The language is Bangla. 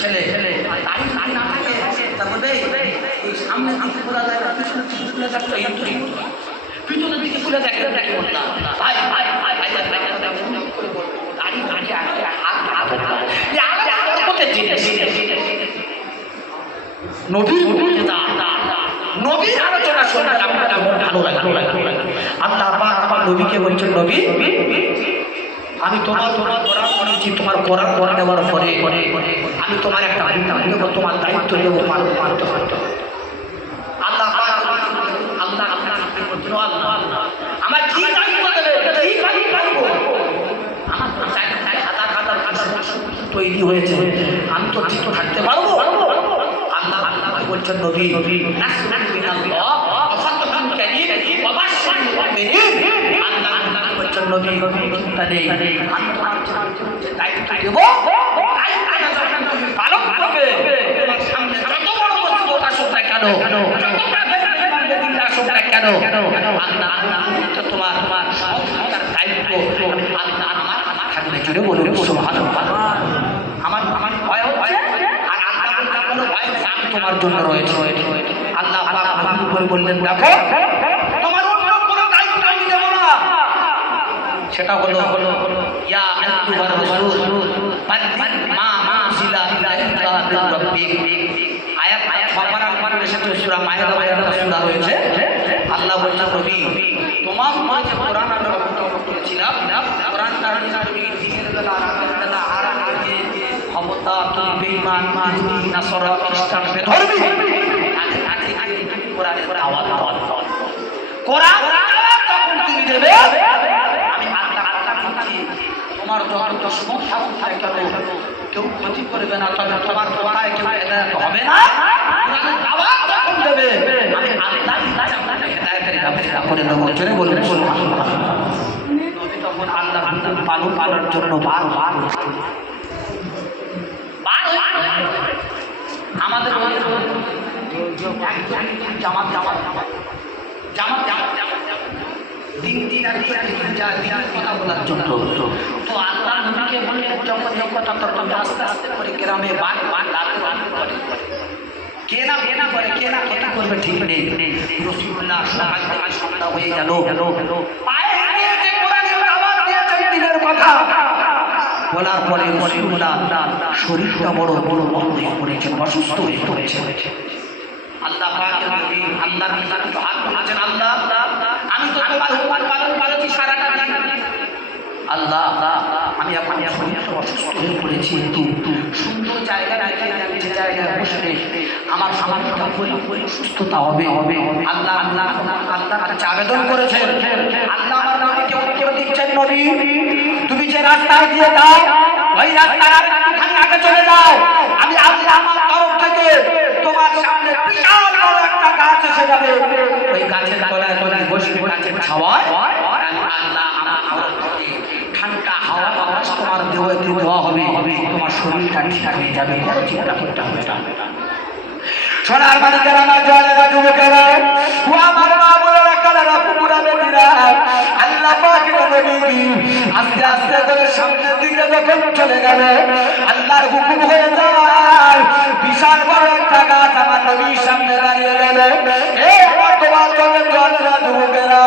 ছেলে দাড়ি দাড়ি না থাকে তার মধ্যে এই সামনের দিকে খোলা যায় না, পিছনের দিকে খুলে যাচ্ছে, পিছনের দিকে খুলে দেখতে দেখে না ভাই ভাই ভাই ভাই দাড়ি দাড়ি আগে হাত হাত করতে নবীর নবীর আলোচনা শুনলে আপনার ভালো লাগে। আল্লাহ পাক আমার নবীকে বলছেন, নবী আমি তোমার করার করেছি, তোমার করার করে নেওয়ার পরে আমি তোমার একটা দেবো, তোমার দায়িত্ব দেবো, পালন করতে পারতো। আল্লাহ আল্লাহ আল্লাহ আমার কি দায়িত্ব দেবে, কি দায়িত্ব দেবো? আমার হাজার হাজার তৈরি হয়েছে, আমি তো ঠিক থাকতে পারবো? আল্লাহ আল্লাহ বলছেন, নবী তোমার জন্য রয়েছে। আল্লাহ বললেন, দেখো তোমার অন্য কোনো দায়িত্ব আমি দেব না। সেটা হলো ইয়া আইয়ুহার রাসূল মা উনজিলা ইলাইকা মির রাব্বিক। আয়াত বাকারার পরে এসেছে সূরা মায়েদার একটা সূরা রয়েছে। আল্লাহ বলছেন, নবী তোমার মাঝে কোরআন আমি অবতীর্ণ করেছিলাম, কোরআনটা তুমি দিনের বেলা রাতের বেলা আর আগে ক্ষমতা তুমি বেঈমান ইহুদি নাসারা খ্রিস্টান বেধর্মী কোরআনের আওয়াজ কোরআন যখন তুমি দেবে আমি আল্লাহ বলছি তোমার যত সমস্যা থাকে কেন কেউ ক্ষতি করবে না, তবে তোমার কথায় কেউ হেদায়েত হবে না। কোরআনের আওয়াজ যখন দেবে আমি আল্লাহ হেদায়েতের ব্যবস্থা করে দেবো। জোরে বলুন সুবহানাল্লাহ। নবী তখন আল্লাহ পালন করার জন্য বারবার আমাদের জামাত জামাত জামাত জামাত দিন দিন আর কথা বলার জন্য তো আল্লাহ নবীকে বললেন, যখন কথা তখন আস্তে আস্তে করে গ্রামে বাড়ি কে না করে কে না করবে ঠিক নেই। রাসূলুল্লাহ সকাল থেকে সন্ধ্যা হয়ে গেল, পায়ে হারিয়ে যে কোরআনের আওয়াজ দিয়েছেন দিনের কথা বলার পরে রাসূলুল্লাহ শরীরটা বড় বড় হয়ে পড়েছে, অসুস্থ হয়ে পড়েছে। আল্লাহ পাকের নবী আল্লাহর নিকট হাত তুলেছেন, আল্লাহ আমি তো তোমার হুকুম পালন করেছি সারাটা দিন। আল্লাহ আমি অসুস্থ হয়ে পড়েছি, কিন্তু সুন্দর জায়গায় যে জায়গায় বসলে আমার সামাজিকতা সুস্থতা হবে। আল্লাহ আল্লাহ আল্লাহ কাছে আবেদন করেছেন, আল্লাহ আমার নবীকে উত্তর দিচ্ছেন, নবী তুমি যে রাস্তায় দিয়ে দাও ওই রাস্তার আগে চলে যাও, আমি আল্লাহ আমার তরফ থেকে তোমার সামনে বিশাল বড় একটা গাছ এসে যাবে, ওই গাছের তলায় তলায় বসবে, গাছের ছাওয়ায় আমি আল্লাহ আমার তরফ থেকে ঠান্ডা হাওয়া বাতাস তোমার দেওয়া হবে, তোমার শরীরটা ঠিক হয়ে যাবে, কোনো চিন্তা করতে হবে না। সোনার বাড়িতে আমার জলেরা যুবকেরা ও আমার মা বোনেরা কালারা কুকুরা বেটিরা, আল্লাহ পাকের নবী আস্তে আস্তে করে সামনের দিকে যখন চলে গেল, আল্লাহর হুকুম হয়ে যায় বিশাল বড় একটা গাছ আমার নবীর সামনে দাঁড়িয়ে গেল। এ বর্তমান জলেরা যুবকেরা